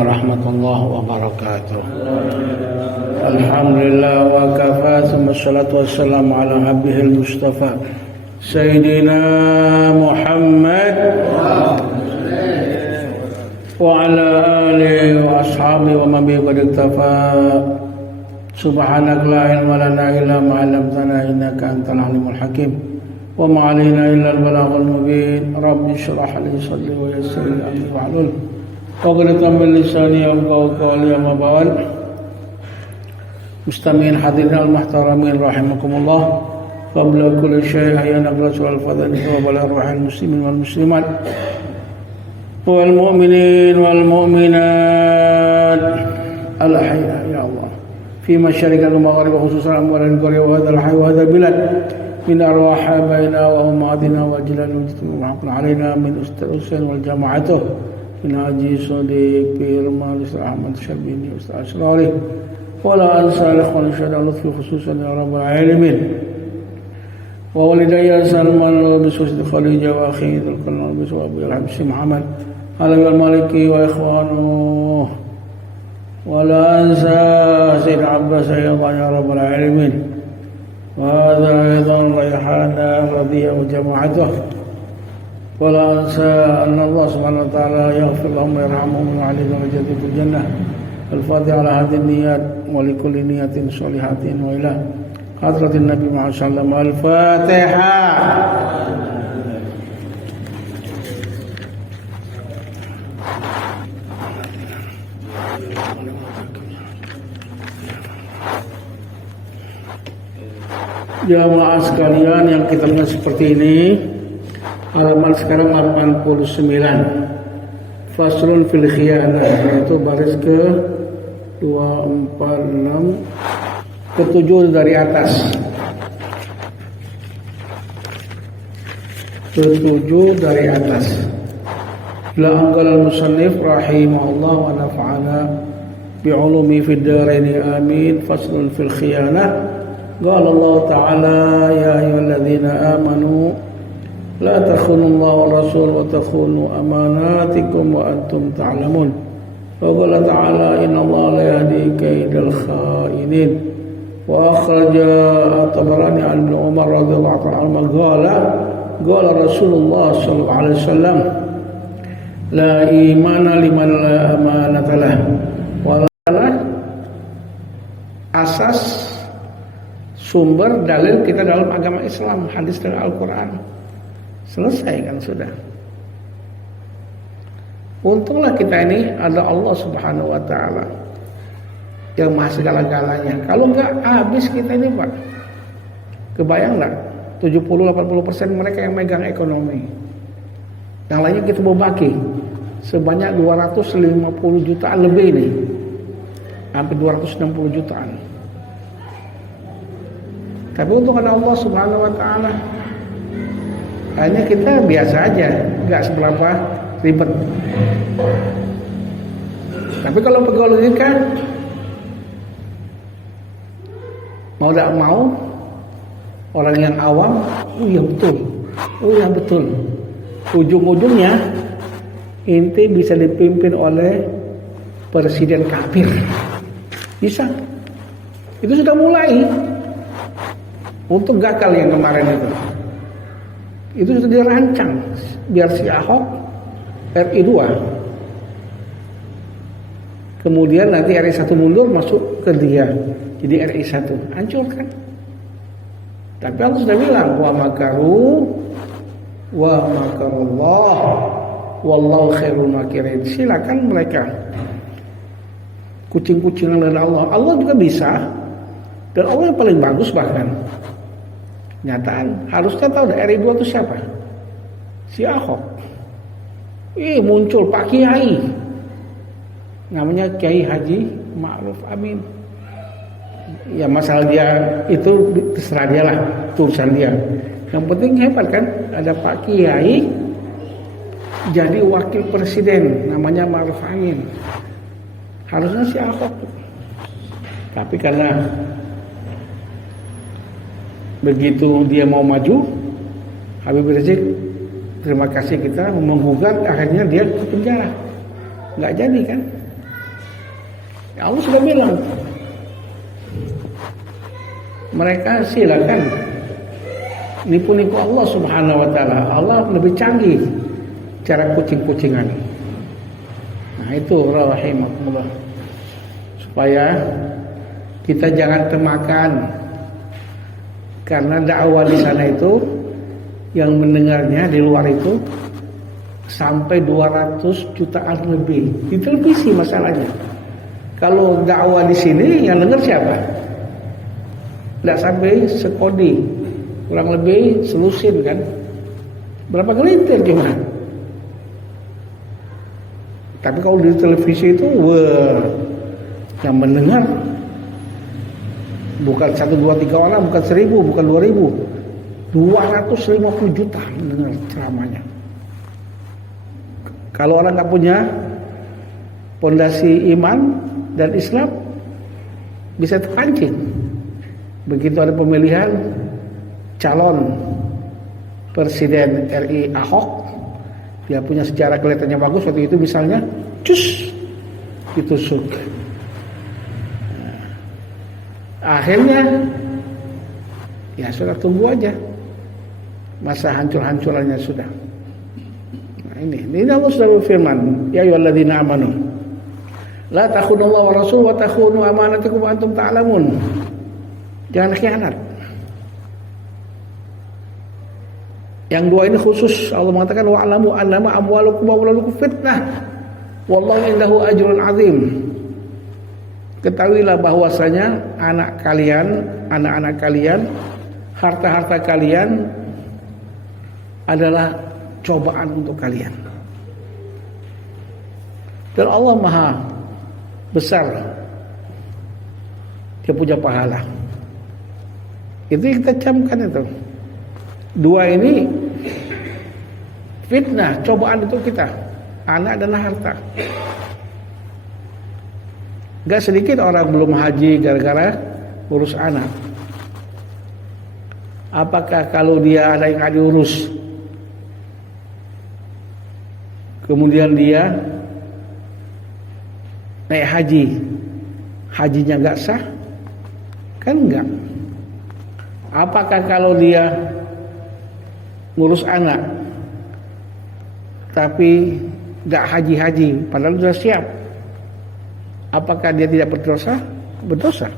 warahmatullahi wabarakatuh. Alhamdulillah wa kafa, thumma salatu wassalamu ala habibihil mustafa Sayyidina Muhammad wa ala alihi wa ashabihi wa man bihi qad iktafa. Subhanaka la ilma lana illa ma 'allamtana innaka antal alimul hakim. Wa ma 'alaina illa al-balaghul mubin. Rabbi shrah li sadri wa yassir li amri wahlul 'uqdatam min lisani yafqahu qawli. Amma ba'd. Mustami'in hadirin al-muhtaramin rahimakumullah. Qabla kulli syai' ayana rasul al-fadhil wa bala ruhul muslimin wal muslimat wal mu'minin wal mu'minat al-ahya ya Allah fi masyariq al-maghrib khususan amwal al-qarya wa hadha al-hayy wa hadha al-bilad min arwah baina wa umadina wa jilal wujud alaina min ustaz wal jama'atuh min haji sadiq firman Ahmad Syabini Ustaz Asrari wala ansal ikhwan syada lutfi khususan ya rabbal alamin wa walidayya Salman bisus Khadijah wa akhi al-qalb bisu Abu al-Habsi Muhammad alawi al-Maliki wa ikhwanu wala ansa Sayyid Abbas ya rabbal alamin wa hadha aidan rayhana radiyya wa jama'atuh wala ansa anna Allah subhanahu wa ta'ala yaghfir lahum wa yarhamhum wa 'ala darajatihim fil jannah. Al-Fatihah ala hadhihi niyat wa li kulli niyatin sholihatin wa ila hadratin Nabi Muhammad sallallahu alaihi wasallam. Al-Fatihah. Jamaah sekalian yang kita lihat seperti ini, halaman sekarang 89. Faslun fil khiyanah, yaitu baris ke 246 ke-7 dari atas. Ke-7 dari atas. La anggala al-musannif rahimahullah wa nafa'ana bi'ulumi fid daraini amin. Faslun fil khiyanah. Qala Allah Ta'ala ya ayyuhalladzina amanu la takhunu Allah wa rasul wa takhunu amanatikum wa antum ta'lamun. Wa qala ta'ala inna Allah la yahdi kaidal kha'inin. Wa akhraja at-Tabarani an Ibn Umar radhiyallahu anhu qala Rasulullah sallallahu alaihi wasallam la imana liman la amanata lah. Wala asas sumber dalil kita dalam agama Islam, hadis dan Al-Quran. Selesai kan sudah. Untunglah kita ini ada Allah Subhanahu wa Ta'ala yang maha segala-galanya. Kalau enggak habis kita ini Pak. Kebayang enggak? 70-80% mereka yang megang ekonomi. Yang lainnya kita bawa bagi. Sebanyak 250 jutaan lebih ini. Hampir 260 jutaan. Tapi untuk Allah Subhanahu wa Ta'ala, hanya kita biasa aja, nggak seberapa ribet. Tapi kalau pegawai kan mau tidak mau, orang yang awam, oh ya betul. Ujung-ujungnya inti bisa dipimpin oleh presiden kafir, bisa. Itu sudah mulai. Untuk gagal yang kemarin itu sudah dirancang biar si Ahok RI 2, kemudian nanti RI 1 mundur masuk ke dia jadi RI 1, hancurkan. Tapi Allah sudah bilang wa makaru wa makarullah wallahu khairul makirin. Silakan mereka kucing-kucingan dari Allah juga bisa, dan Allah yang paling bagus bahkan. Nyataan harusnya tahu RI 2 itu siapa? Si Ahok. Muncul Pak Kiai. Namanya Kiai Haji Ma'ruf Amin. Ya masalah dia itu terserah dia lah, urusan dia. Yang penting hebat kan, ada Pak Kiai jadi wakil presiden namanya Ma'ruf Amin. Harusnya si Ahok. Tapi karena begitu dia mau maju, Habib Rizik terima kasih kita menggugat, akhirnya dia ke penjara. Nggak jadi kan? Ya Allah sudah bilang, mereka silakan nipu-nipu Allah Subhanahu wa taala. Allah lebih canggih cara kucing-kucingan. Nah, itu rahimakumullah. Supaya kita jangan termakan, karena dakwah di sana itu yang mendengarnya di luar itu sampai 200 jutaan lebih. Di televisi masalahnya. Kalau dakwah di sini yang dengar siapa? Tidak sampai sekodi, kurang lebih selusin kan? Berapa gelintir cuma? Tapi kalau di televisi itu, wah, yang mendengar bukan 1, 2, 3 orang, bukan 1000, bukan 2000, 250 juta mendengar ceramahnya. Kalau orang nggak punya pondasi iman dan Islam, bisa terpancing. Begitu ada pemilihan calon presiden RI Ahok, dia punya sejarah kelihatannya bagus, waktu itu misalnya, cus, ditusuk. Akhirnya, ya sudah tunggu aja, masa hancur-hancurannya sudah. Nah ini Allah sudah berfirman, ya ayyuhalladzina amanu, la takhunullaha wa rasul wa takhunu amanatikum wa antum ta'lamun. Jangan khianat. Yang dua ini khusus Allah mengatakan wa'lamu annama amwalukum wa auladukum fitnah wallahu indahu ajrun azim. Ketahuilah bahwasanya anak kalian, anak-anak kalian, harta-harta kalian adalah cobaan untuk kalian. Dan Allah Maha besar, Dia punya pahala. Itu yang kita camkan itu. Dua ini fitnah, cobaan untuk kita, anak dan harta. Gak sedikit orang belum haji gara-gara urus anak. Apakah kalau dia ada yang diurus, kemudian dia naik haji, hajinya gak sah? Kan enggak. Apakah kalau dia ngurus anak tapi gak haji-haji padahal sudah siap, apakah dia tidak berdosa? Berdosa.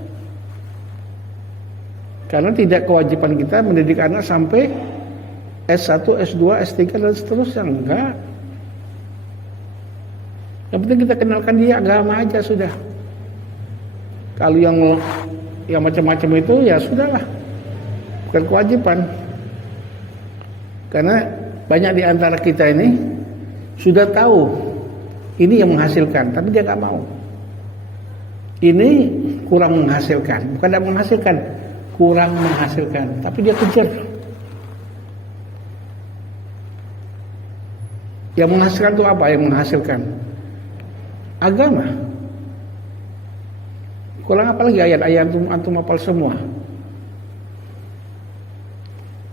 Karena tidak kewajiban kita mendidik anak sampai S1, S2, S3 dan seterusnya. Enggak. Yang penting kita kenalkan dia agama aja sudah. Kalau yang macam-macam itu ya sudahlah, bukan kewajiban. Karena banyak di antara kita ini sudah tahu ini yang menghasilkan, tapi dia nggak mau. Ini kurang menghasilkan, bukan tidak menghasilkan, kurang menghasilkan, tapi dia kejar. Yang menghasilkan itu apa? Yang menghasilkan agama. Kurang apa lagi ayat-ayat antum hafal semua.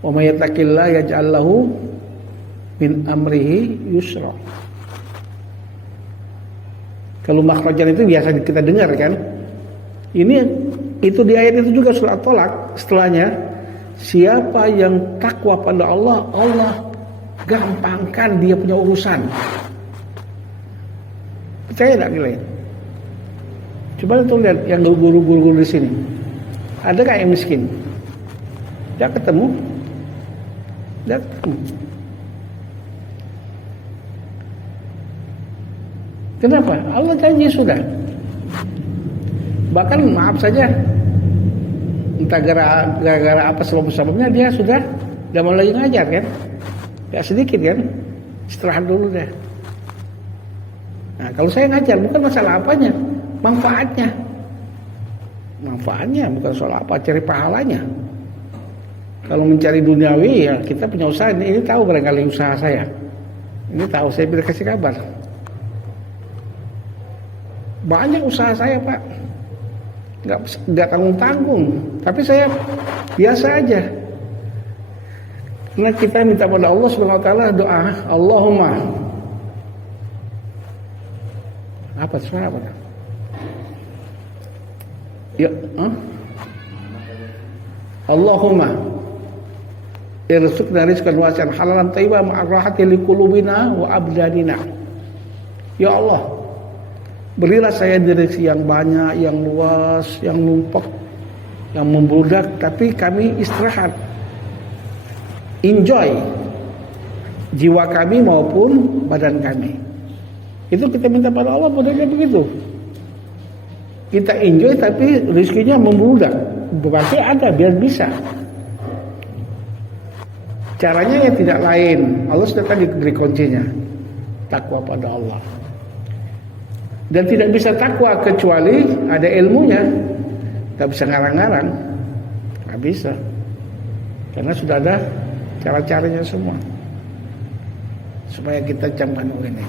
Wa may yattaqillaha yaj'al lahu min amrihi yusra. Kalau makhrajan itu biasa kita dengar kan. Itu di ayat itu juga surah Tolak setelahnya, siapa yang takwa pada Allah, Allah gampangkan dia punya urusan. Percaya enggak kalian? Coba tuh lihat yang guru-guru di sini. Ada nggak yang miskin? Dia ketemu. Kenapa? Allah janji sudah. Bahkan maaf saja, entah gara-gara apa sebab-sebabnya dia sudah tidak mau lagi ngajar kan? Gak sedikit kan? Istirahat dulu deh. Nah kalau saya ngajar bukan masalah apanya, manfaatnya. Manfaatnya bukan soal apa, cari pahalanya. Kalau mencari duniawi ya kita punya usaha, ini tahu barangkali usaha saya. Ini tahu, saya bisa kasih kabar. Banyak usaha saya Pak, nggak tanggung-tanggung, tapi saya biasa aja. Karena kita minta pada Allah Subhanahu Wa Taala doa, Allahumma apa? Ya, Allahumma irzuqna rizqan wasi'an halalan thayyiban ma'arrahati liqulubina wa abdanina. Ya Allah, berilah saya rezeki yang banyak, yang luas, yang numpuk, yang membludak, tapi kami istirahat, enjoy jiwa kami maupun badan kami. Itu kita minta pada Allah, modelnya begitu. Kita enjoy tapi rezekinya membludak, berarti ada biar bisa. Caranya ya tidak lain, Allah sudah tadi beri kuncinya, takwa pada Allah. Dan tidak bisa takwa kecuali ada ilmunya. Tak bisa ngarang-ngarang, nggak bisa, karena sudah ada cara-caranya semua. Supaya kita camkan ini.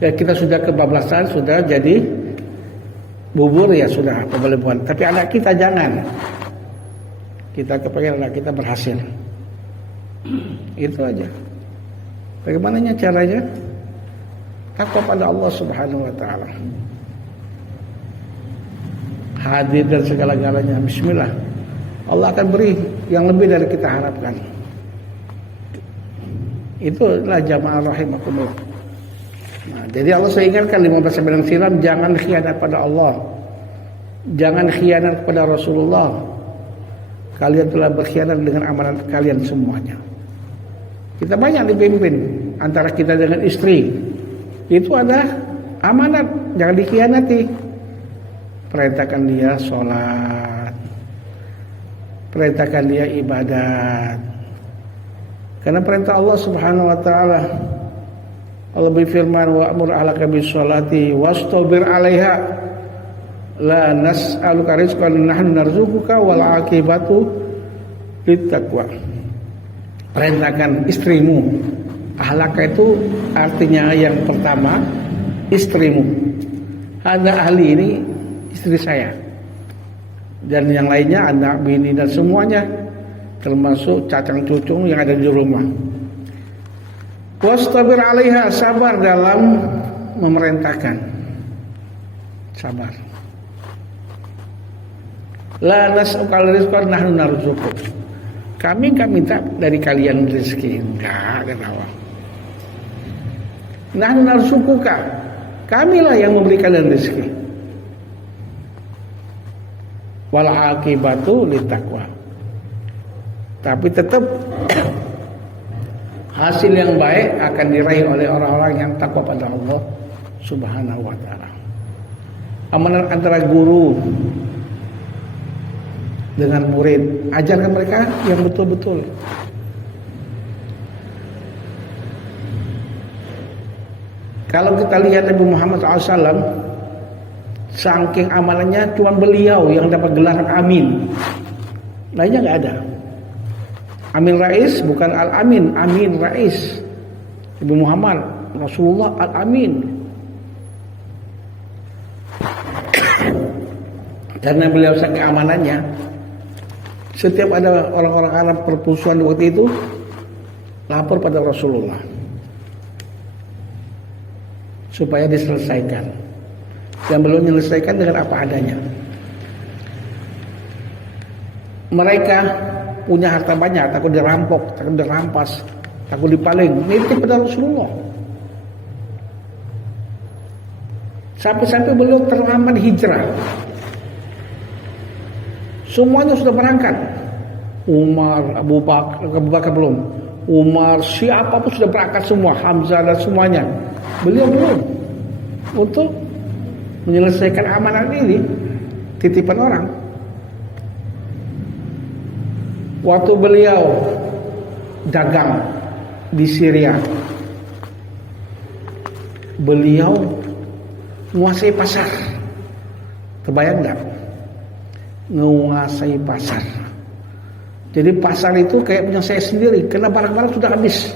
Ya kita sudah kebablasan, sudah jadi bubur ya sudah pembelian. Tapi anak kita jangan. Kita kepengen anak kita berhasil. Itu aja. Bagaimananya caranya? Takwa pada Allah Subhanahu wa taala. Hadir dan segala-galanya. Bismillah. Allah akan beri yang lebih dari kita harapkan. Itulah jamaah rahimakumullah. Nah, jadi Allah saya ingatkan 15 bulan silam, jangan khianat pada Allah. Jangan khianat kepada Rasulullah. Kalian telah berkhianat dengan amanat kalian semuanya. Kita banyak dipimpin antara kita dengan istri. Itu ada amanat, jangan dikhianati. Perintahkan dia sholat, perintahkan dia ibadat. Karena perintah Allah Subhanahu wa taala, Allah berfirman, wa'mur ahlaka bis-sholati wastabir 'alaiha la nas'aluka rizqan nahnu narzuquka wal 'aqibatu littaqwa. Perintahkan istrimu. Ahlaka itu artinya yang pertama istrimu. Ada ahli ini istri saya, dan yang lainnya anak, bini dan semuanya, termasuk cacang cucung yang ada di rumah. Wastabir 'alaiha, sabar dalam memerintahkan. Sabar. La nas'aluka rizqan nahnu narzuquk. Kami enggak minta dari kalian rezeki, enggak, kata Allah. Nahnu narzuquka. Kamilah yang memberi kalian rezeki. Wal 'aqibatu littaqwa. Tapi tetap hasil yang baik akan diraih oleh orang-orang yang takwa pada Allah Subhanahu wa taala. Amanat antara guru dengan murid, ajarkan mereka yang betul-betul. Kalau kita lihat Nabi Muhammad SAW, saking amalannya cuma beliau yang dapat gelaran amin, lainnya nggak ada. Amin Rais bukan Al-Amin, Amin Rais. Nabi Muhammad Rasulullah Al-Amin. Karena beliau saking amanannya, setiap ada orang-orang Arab permusuhan waktu itu lapor pada Rasulullah supaya diselesaikan. Dan beliau menyelesaikan dengan apa adanya. Mereka punya harta banyak, takut dirampok, takut dirampas, takut dipaling, nitip pada Rasulullah. Sampai-sampai beliau terlambat hijrah. Semuanya sudah berangkat. Umar, Abu Bakar belum. Umar, siapapun sudah berangkat semua, Hamzah dan semuanya. Beliau belum. Untuk menyelesaikan amanah ini, titipan orang. Waktu beliau dagang di Syria, beliau menguasai pasar. Kebayang enggak? Menguasai pasar. Jadi pasar itu kayak punya saya sendiri, karena barang-barang sudah habis.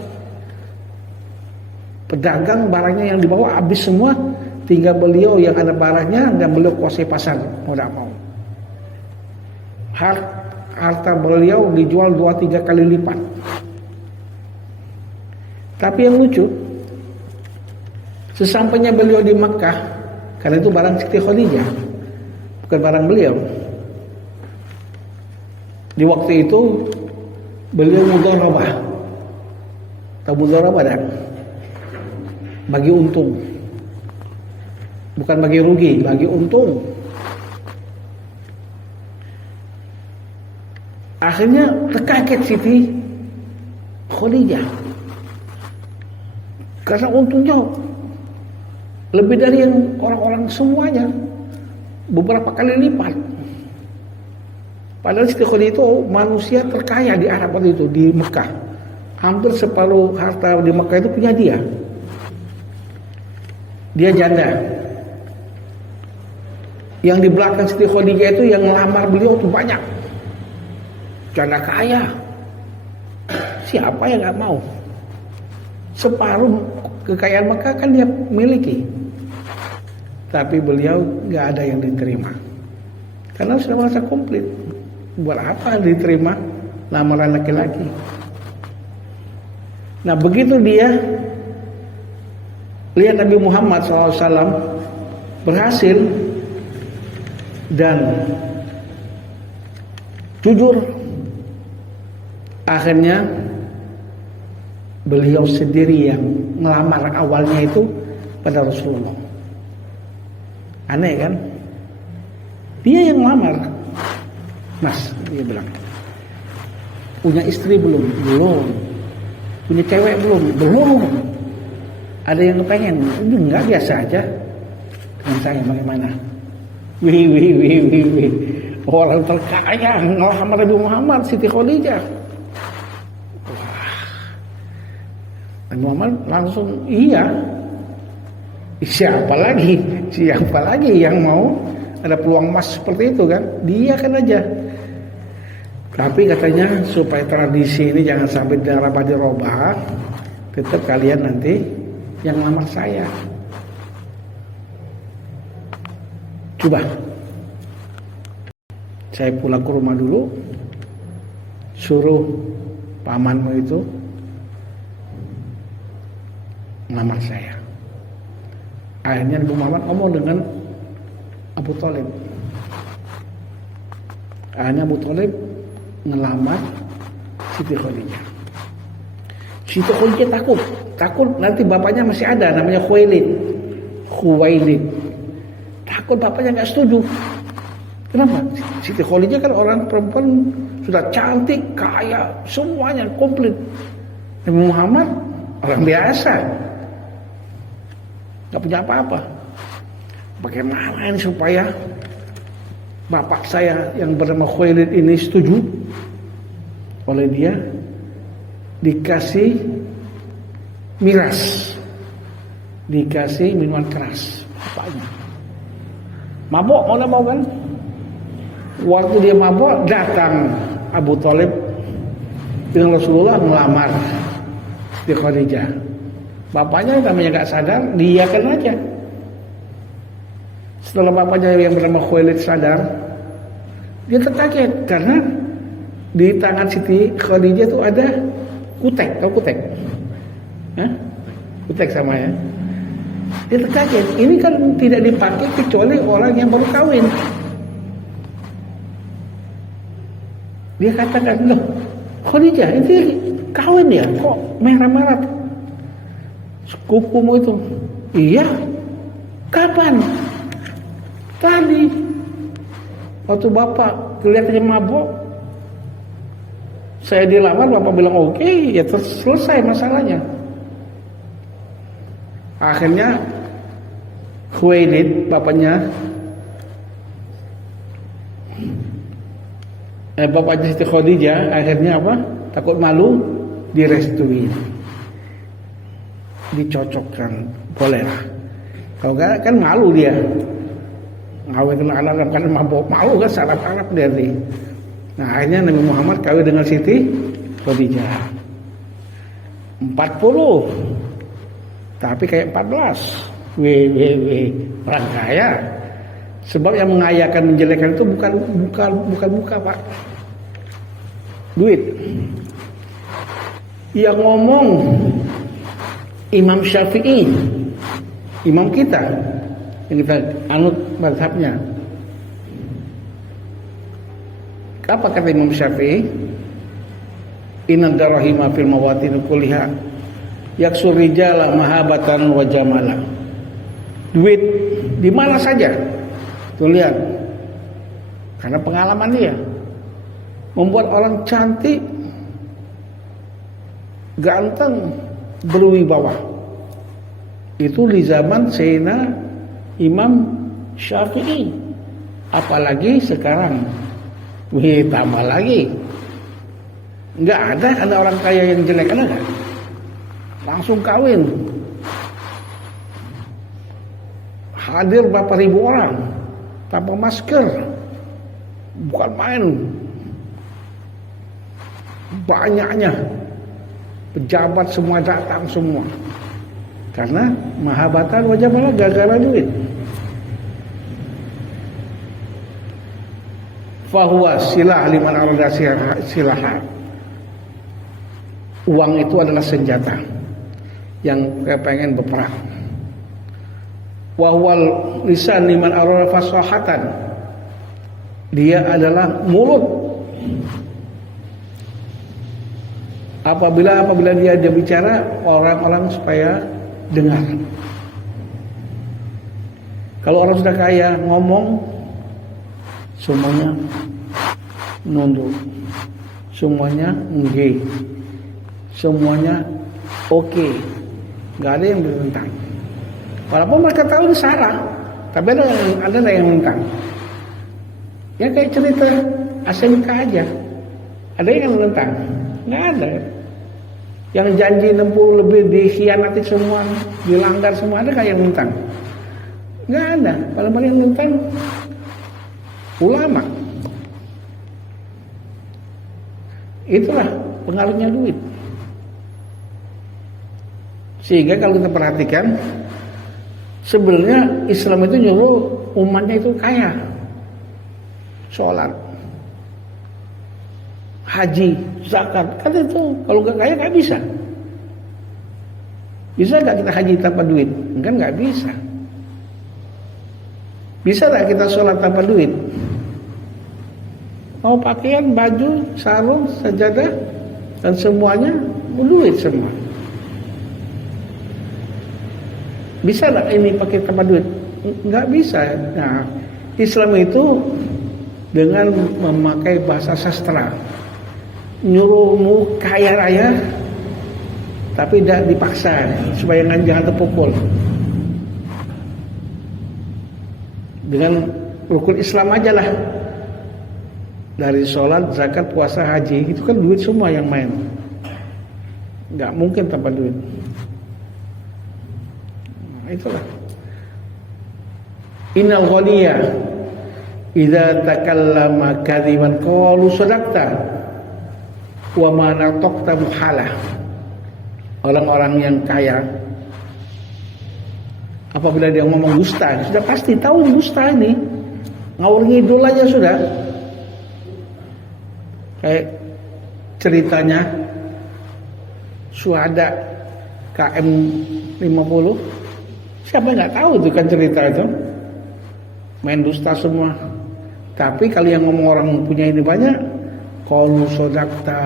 Pedagang barangnya yang dibawa habis semua, tinggal beliau yang ada barangnya dan beliau kuasai pasar, mau tidak mau. Harta beliau dijual 2-3 kali lipat. Tapi yang lucu, sesampainya beliau di Makkah, karena itu barang Siti Khadijah, bukan barang beliau. Di waktu itu beliau mudharabah. Tahu mudharabah tak? Bagi untung. Bukan bagi rugi, bagi untung. Akhirnya terkaget Siti Khadijah. Karena untungnya lebih dari yang orang-orang semuanya, beberapa kali lipat. Padahal Siti Khadijah itu manusia terkaya di Arab waktu itu, di Mekah. Hampir separuh harta di Mekah itu punya dia. Dia janda. Yang di belakang Siti Khadijah itu yang melamar beliau itu banyak. Janda kaya. Siapa yang gak mau? Separuh kekayaan Mekah kan dia miliki. Tapi beliau gak ada yang diterima. Karena sudah merasa komplit. Buat apa diterima lamaran laki-laki? Nah begitu dia lihat Nabi Muhammad SAW berhasil dan jujur, akhirnya beliau sendiri yang melamar awalnya itu pada Rasulullah. Aneh kan? Dia yang melamar. Mas, dia bilang, punya istri belum? Belum. Punya cewek belum? Belum. Ada yang kepengen? Ini enggak, biasa aja. Dengan saya bagaimana? Wih. Orang terkaya ngelamar Nabi Muhammad, Siti Khadijah. Wah. Nabi Muhammad langsung iya. Siapa lagi yang mau ada peluang emas seperti itu kan? Dia kan aja. Tapi katanya supaya tradisi ini jangan sampai dirubah, tetap kalian nanti yang lamar saya. Coba saya pulang ke rumah dulu, suruh pamanmu itu ngelamar saya. Akhirnya Nabi Muhammad ngomong dengan Abu Thalib. Akhirnya Abu Thalib ngelamar Siti Khadijah. Siti Khadijah takut nanti bapaknya masih ada, namanya Khuwailid. Takut bapaknya nggak setuju. Kenapa? Siti Khadijah kan orang perempuan sudah cantik, kaya, semuanya komplit. Nabi Muhammad orang biasa, nggak punya apa-apa. Bagaimana ini supaya bapak saya yang bernama Khuwailid ini setuju? Oleh dia dikasih miras, dikasih minuman keras bapaknya. Mabok, mau kan? Waktu dia mabok, datang Abu Thalib dengan Rasulullah melamar di Khadijah. Bapaknya namanya gak sadar, dia kan aja. Setelah bapaknya yang bernama Khuwailid sadar, dia terkaget karena di tangan Siti Khadijah itu ada kutek, tahu kutek? Hah? Kutek sama ya. Dia terkaget, ini kan tidak dipakai kecuali orang yang baru kawin. Dia katakan, loh Khadijah ini kawin ya, kok merah-merah kukumu itu? Iya. Kapan? Tadi. Waktu bapak kelihatannya mabok, saya dilamar, bapak bilang oke, ya selesai masalahnya. Akhirnya Khuwailid, bapaknya Siti Khadijah, akhirnya apa? Takut malu, direstuin, dicocokkan, boleh lah. Kalau enggak kan malu dia, ngawin dengan anak kan mabok, malu kan syarat Arab dia nih. Nah akhirnya Nabi Muhammad kawin dengan Siti Khadijah 40, tapi kayak 14. Orang kaya. Sebab yang mengayakan menjelekkan itu bukan muka Pak, duit. Yang ngomong Imam Syafi'i, imam kita yang kita anut mazhabnya. Apa kata Imam Syafi'i? Inna darahima fil mawatin kulliha yaksur rijala mahabatan wa jamala. Duit di mana saja. Tuh lihat. Karena pengalaman dia membuat orang cantik, ganteng, berwibawa. Itu di zaman Sayyidina Imam Syafi'i. Apalagi sekarang. Wih, tambah lagi. Enggak ada orang kaya yang jelek, ada enggak? Langsung kawin. Hadir berapa ribu orang tanpa masker. Bukan main. Banyaknya pejabat semua datang semua. Karena mahabatan wajah malah gara-gara duit. Fahuwa silah liman arada silaha. Uang itu adalah senjata yang pengen berperang. Wahwal lisan liman arada fasahatan. Dia adalah mulut. Apabila dia bicara, orang-orang supaya dengar. Kalau orang sudah kaya ngomong, semuanya nunduk, semuanya nggih, semuanya oke, nggak ada yang bertentang. Walaupun mereka tahu ini salah, tapi ada yang menentang. Ya kayak cerita ASMK aja, ada yang menentang, nggak ada. Yang janji 60 lebih dikhianati semua, dilanggar semua, ada kayak yang menentang? Nggak ada. Paling yang menentang ulama. Itulah pengaruhnya duit. Sehingga kalau kita perhatikan, sebenarnya Islam itu nyuruh umatnya itu kaya. Sholat, haji, zakat, kan itu kalau nggak kaya nggak bisa. Bisa nggak kita haji tanpa duit? Kan nggak bisa. Bisa nggak kita sholat tanpa duit? Mau pakaian, baju, sarung, sajadah, dan semuanya duit semua. Bisa nggak ini pakai tanpa duit? Nggak bisa. Nah, Islam itu dengan memakai bahasa sastra, nyuruhmu kaya raya, tapi tidak dipaksa supaya jangan terpukul. Dengan rukun Islam aja lah, dari sholat, zakat, puasa, haji, itu kan duit semua yang main. Nggak mungkin tanpa duit. Nah, itulah. Innal ghaniya idza takallama kadziban qalu sadaqta wa ma nataqta muhalah. Orang-orang yang kaya apabila dia ngomong dusta, sudah pasti tahu dusta ini. Ngawur ngidul aja sudah. Kayak ceritanya Syuhada KM 50. Siapa yang nggak tahu itu kan cerita itu. Main dusta semua. Tapi kalau yang ngomong orang punya ini banyak, qalu sadaqta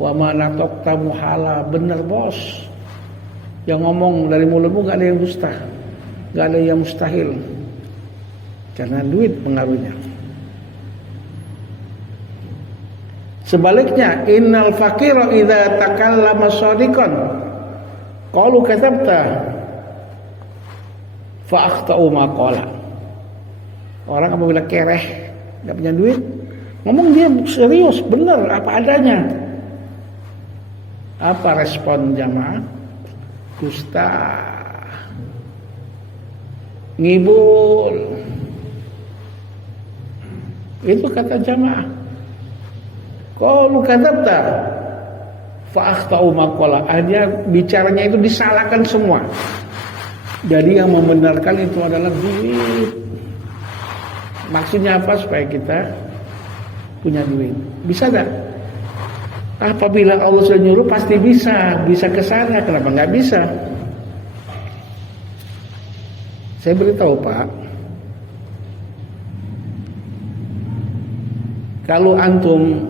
wa ma nataqta muhala. Benar bos. Yang ngomong dari mulutmu gak ada yang dusta, gak ada yang mustahil. Karena duit pengaruhnya. Sebaliknya, innal faqira idza takallama shadiqan qalu katabta fa akhtau ma qala. Orang apabila kereh, gak punya duit, ngomong dia serius, benar apa adanya. Apa respon jamaah? Dusta, ngibul. Itu kata jamaah. Qalu kadzabta fa akhtau ma qala. Hanya bicaranya itu disalahkan semua. Jadi yang membenarkan itu adalah duit. Maksudnya apa? Supaya kita punya duit. Bisa gak? Apabila Allah sudah nyuruh pasti bisa ke sana. Kenapa nggak bisa? Saya beritahu Pak, Kalau antum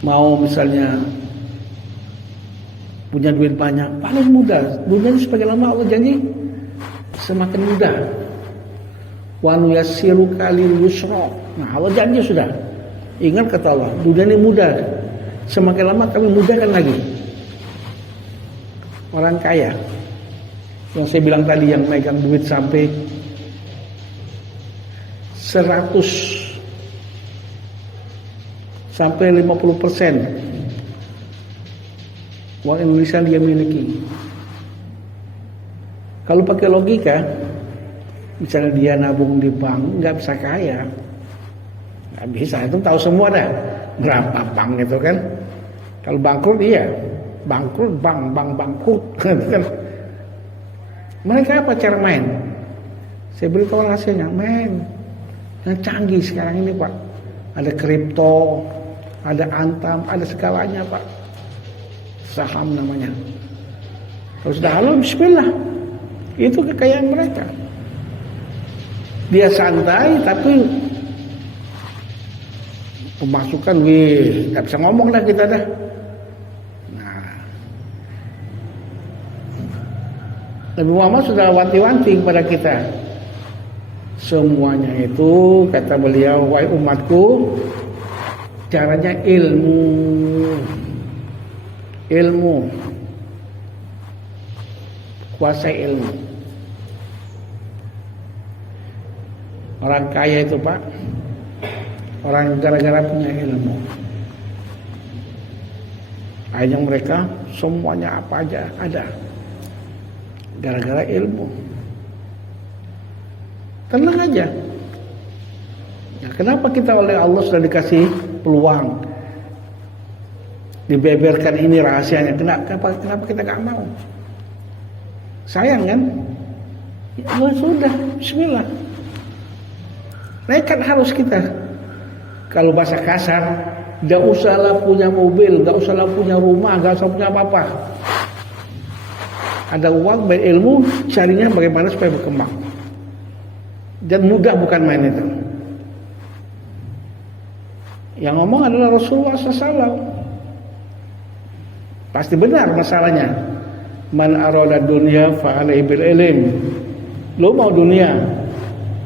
mau misalnya punya duit banyak, paling mudah. Dunia ini sebagai lama Allah janji semakin mudah. Wa nuyassiruka lil yusra. Nah, Allah janji sudah. Ingat kata Allah, dunia ini mudah. Semakin lama kami mudahkan lagi. Orang kaya yang saya bilang tadi yang megang duit sampai 100 sampai 50% uang Indonesia dia miliki. Kalau pakai logika, misalnya dia nabung di bank, nggak bisa kaya, nggak bisa. Itu tahu semua dah berapa bank itu kan. Kalau bangkrut iya, bangkrut bank bangkrut kan. Mereka apa cara main? Saya beritahu hasilnya, main yang canggih sekarang ini Pak. Ada kripto, ada antam, ada segalanya Pak. Saham namanya. Kalau sudah halal, bismillah. Itu kekayaan mereka. Dia santai tapi pemasukan nggak bisa ngomong dah kita dah. Nah, Nabi Muhammad sudah wanti-wanti kepada kita. Semuanya itu kata beliau, wahai umatku, caranya ilmu, kuasai ilmu. Orang kaya itu Pak, orang gara-gara punya ilmu. Akhirnya mereka semuanya apa aja ada, gara-gara ilmu. Tenang aja. Nah, kenapa kita oleh Allah sudah dikasih peluang, dibeberkan ini rahasianya? Kenapa kita nggak mau? Sayang kan? Ya sudah, bismillah. Nekat harus kita. Kalau bahasa kasar, gak usahlah punya mobil, gak usahlah punya rumah, gak usah punya apa-apa. Ada uang, baik ilmu, carinya bagaimana supaya berkembang. Dan mudah bukan main itu. Yang ngomong adalah Rasulullah SAW. Pasti benar masalahnya. Man arada dunya fa alaihi bil ilm. Lo mau dunia,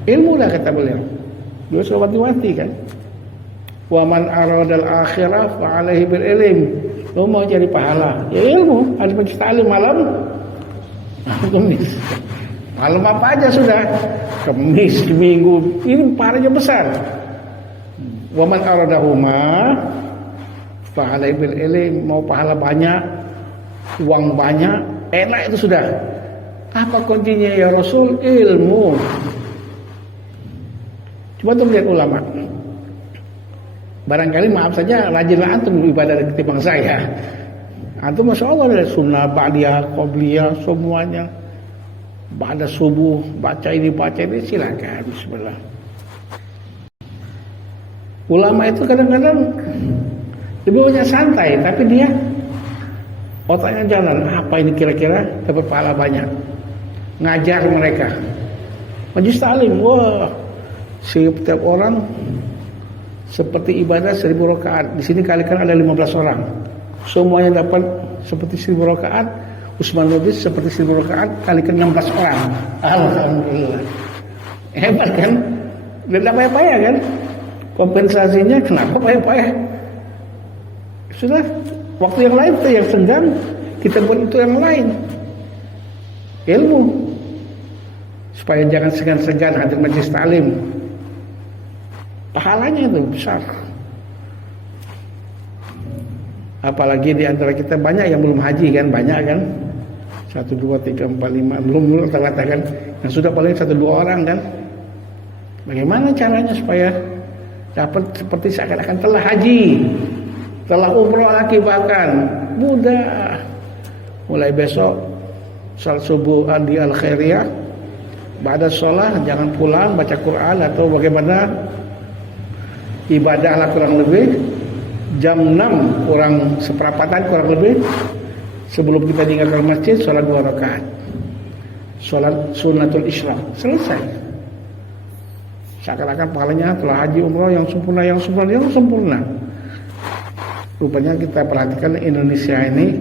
ilmu lah kata beliau. Dia sudah wanti-wanti kan. Wa man aradal akhirah fa alaihi bil ilm. Lo mau cari pahala, ya ilmu. Ada majlis ta'lim malam, kemis. Malam apa aja sudah. Kemis, minggu, ini pahalanya besar. Wa man aradahuma fa alaihi bil ilm. Mau pahala banyak, uang banyak, enak itu sudah. Apa kuncinya ya Rasul? Ilmu. Coba tuh lihat ulama. Barangkali maaf saja rajinlah antum ibadah ketimbang saya. Antum masya Allah dari sunnah, ba'diyah, qobliyah, semuanya. Ba'da subuh, baca ini silakan. Bismillah. Ulama itu kadang-kadang lebih banyak santai, tapi dia otaknya jalan. Apa ini kira-kira dapat pahala banyak? Ngajar mereka. Majlis ta'lim, wah, setiap orang seperti ibadah 1000 rakaat. Di sini kalikan ada 15 orang. Semuanya dapat seperti 1000 rakaat. Usman Lubis seperti 1000 rakaat kalikan 16 orang. Alhamdulillah. Hebat kan? Tidak payah-payah kan? Kompensasinya kenapa payah-payah? Sudah, waktu yang lain kita yang senggang, kita buat itu yang lain. Ilmu. Supaya jangan segan-segan hadir majlis ta'lim. Pahalanya itu besar. Apalagi di antara kita banyak yang belum haji kan, banyak kan. 1, 2, 3, 4, 5 belum rata-rata kan. Yang sudah paling 1, 2 orang kan. Bagaimana caranya supaya dapat seperti seakan-akan telah haji, telah umroh lagi bahkan. Mudah. Mulai besok salat subuh di Al-Khairiyah, ba'da sholat jangan pulang baca Quran atau bagaimana ibadah lah kurang lebih jam 6 kurang seperempatan kurang lebih sebelum kita tinggalkan masjid, sholat 2 rakaat, sholat sunnatul isyraq, selesai. Seakan-akan pahalanya telah haji umroh yang sempurna. Rupanya kita perhatikan Indonesia ini,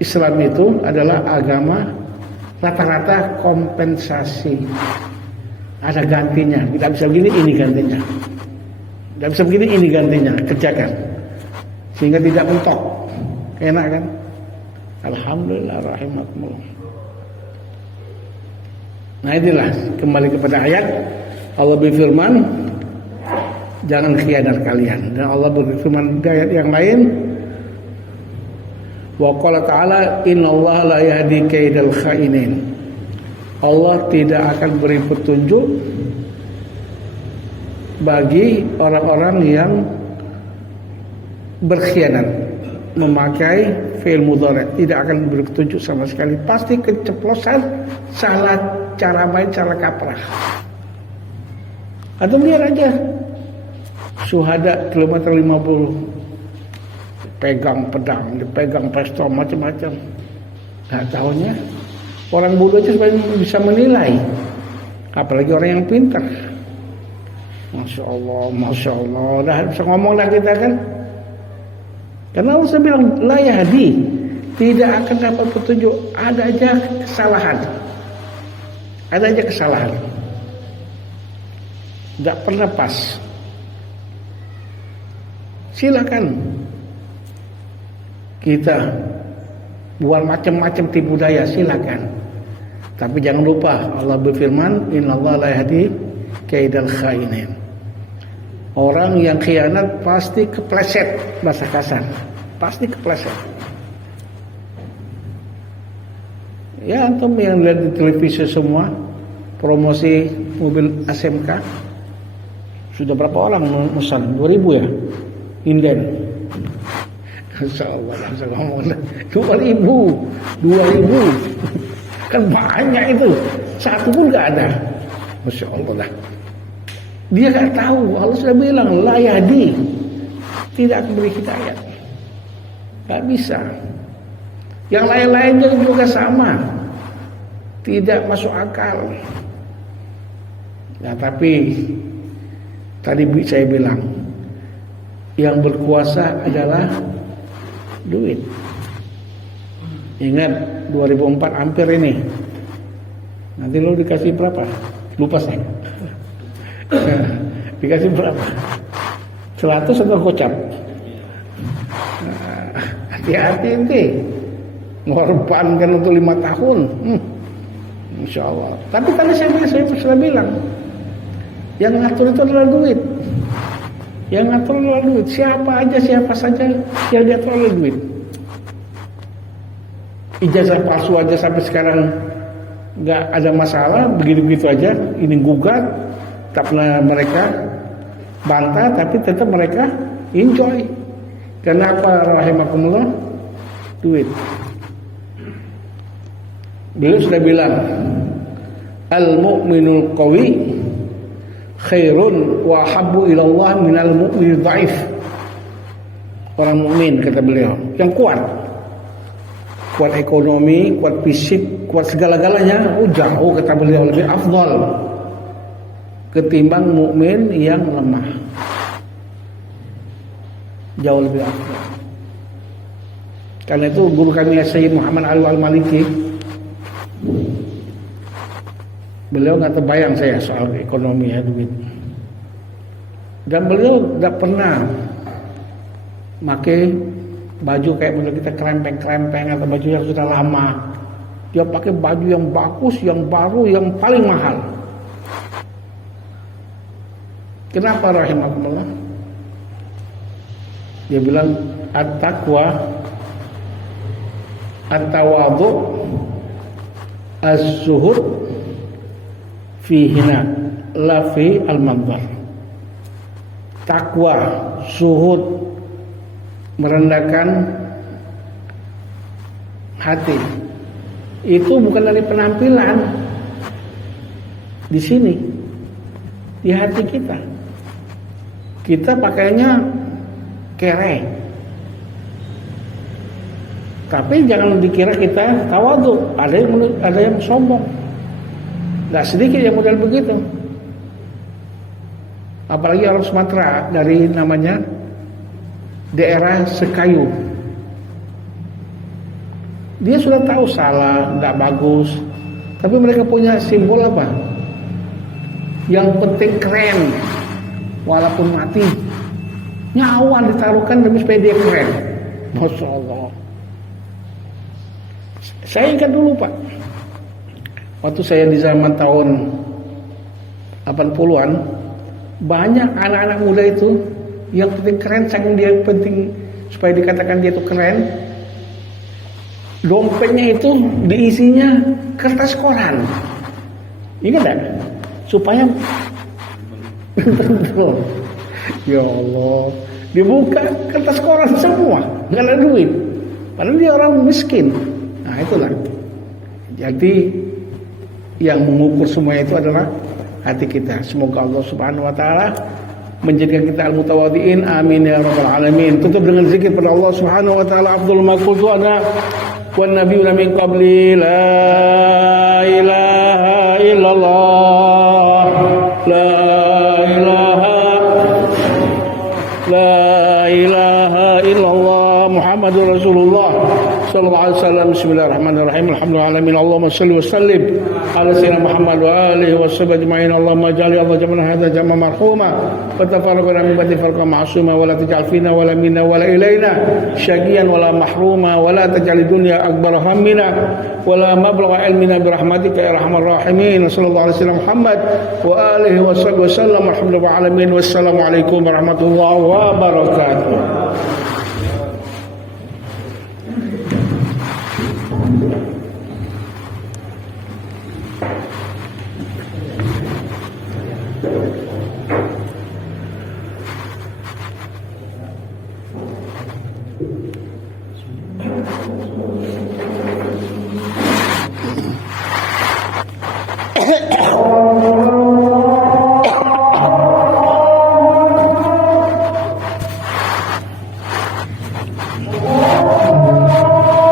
Islam itu adalah agama rata-rata kompensasi. Ada gantinya. Tidak bisa begini, ini gantinya. Tidak bisa begini, ini gantinya. Kerjakan. Sehingga tidak mentok. Enak kan? Alhamdulillah rahimakumullah. Nah inilah kembali kepada ayat Allah berfirman, jangan khianat kalian. Dan Allah berfirman di ayat yang lain, wa qala ta'ala innallaha la yahdi kaidal khainin. Allah tidak akan beri petunjuk bagi orang-orang yang berkhianat, memakai fi'il mudhari, tidak akan beri petunjuk sama sekali. Pasti keceplosan, salah cara main, salah kaprah. Atau lihat aja syuhada kilometer 50 pegang pedang, dipegang pistol macam-macam. Nggak tahunya orang bodoh aja bisa menilai, apalagi orang yang pintar. Masya Allah, dah bisa ngomong dah kita kan. Karena Allah bilang la yahdi, tidak akan dapat petunjuk, ada aja kesalahan, tidak pernah pas. Silakan kita buat macam-macam tipu daya, silakan. Tapi jangan lupa Allah berfirman, innallaha la yahdi kaidal khainin. Orang yang khianat pasti kepleset, bahasa kasar. Pasti kepleset. Ya, antum yang lihat di televisi semua promosi mobil ASMK, sudah berapa orang memesan? 2.000 ya? Inden. Insyaallah langsung ngomong 2.000. Kan banyak itu. Satu pun enggak ada. Masya Allah lah. Dia enggak tahu. Allah sudah bilang la yahdi, tidak akan beri hidayah. Enggak bisa. Yang lain-lainnya juga sama, tidak masuk akal. Nah, tapi tadi saya bilang, yang berkuasa adalah duit. Ingat 2004 hampir ini. Nanti lo dikasih berapa? Lupa saya. Dikasih berapa? 100 atau gocap? Hati-hati ente. Mengorbankan untuk 5 tahun. Insya Allah. Tapi tadi saya sudah bilang, yang ngatur itu adalah duit. Yang ngatur adalah duit. Siapa saja yang diatur oleh duit. Ijazah palsu aja sampai sekarang nggak ada masalah, begitu-begitu aja. Ini gugat, tak pernah mereka bantah, tapi tetap mereka enjoy. Kenapa rahimakumullah? Duit. Beliau sudah bilang, al-mu'minul qawi khairun wa habbu ilallah minal mu'minil dhaif. Orang mukmin, kata beliau, yang kuat ekonomi, kuat fisik, kuat segala-galanya, jauh, kata beliau, lebih afdal ketimbang mukmin yang lemah. Jauh lebih afdal. Karena itu guru kami Syekh Muhammad Ali Al-Maliki, beliau nggak terbayang saya soal ekonomi ya, duit. Dan beliau tidak pernah pakai baju kayak model kita krempeng-krempeng atau baju yang sudah lama. Dia pakai baju yang bagus, yang baru, yang paling mahal. Kenapa rahimakumullah? Dia bilang at-taqwa at-tawadhu az-zuhud fi hina la fi al-manzar. Takwa, zuhud, merendahkan hati, itu bukan dari penampilan. Di sini, di hati kita. Kita pakainya kere, tapi jangan dikira kita tawadhu. Ada yang sombong. Nggak sedikit yang model begitu. apalagi orang Sumatera dari namanya daerah Sekayu. Dia sudah tahu salah, nggak bagus, tapi mereka punya simbol apa? Yang penting keren, walaupun mati. Nyawa ditaruhkan demi supaya dia keren. Masya Allah. Saya ingat dulu Pak, waktu saya di zaman tahun 80-an, banyak anak-anak muda itu yang penting keren, saking dia penting supaya dikatakan dia itu keren, dompetnya itu diisinya kertas koran. Ingat kan? Supaya ya Allah, dibuka kertas koran semua, nggak ada duit, padahal dia orang miskin. Nah itulah, jadi yang mengukur semua itu adalah hati kita. Semoga Allah Subhanahu Wa Taala menjadikan kita al-mutawadhiin. Amin ya rabbal alamin. Tutup dengan zikir pada Allah Subhanahu Wa Taala. Afdhal ma qultu ana wan nabiyuna min qabli, la ilaha illallah, la ilaha illallah, Muhammadur Rasulullah sallallahu alaihi wasallam. Bismillahirrahmanirrahim. Alhamdulillahirabbil alamin. Allahumma shalli wa sallim ala sayyidina Muhammad wa alihi washabbihi ajma'in. Allahumma ja'al Allah jama'ana hadza jam'a marhuma wa tafarraqna min ba'di farqa ma'suma wa la taj'al fina wa la minna wa la ilaina syaqiyan wa la mahruma wa la taj'al dunya akbar hammina wa la mablagha ilmina bi rahmatika ya arhamar rahimin. Sallallahu alaihi wasallam Muhammad wa alihi washabbihi wasallam. Alhamdulillahil alamin. Wassalamu alaikum warahmatullahi wabarakatuh. Oh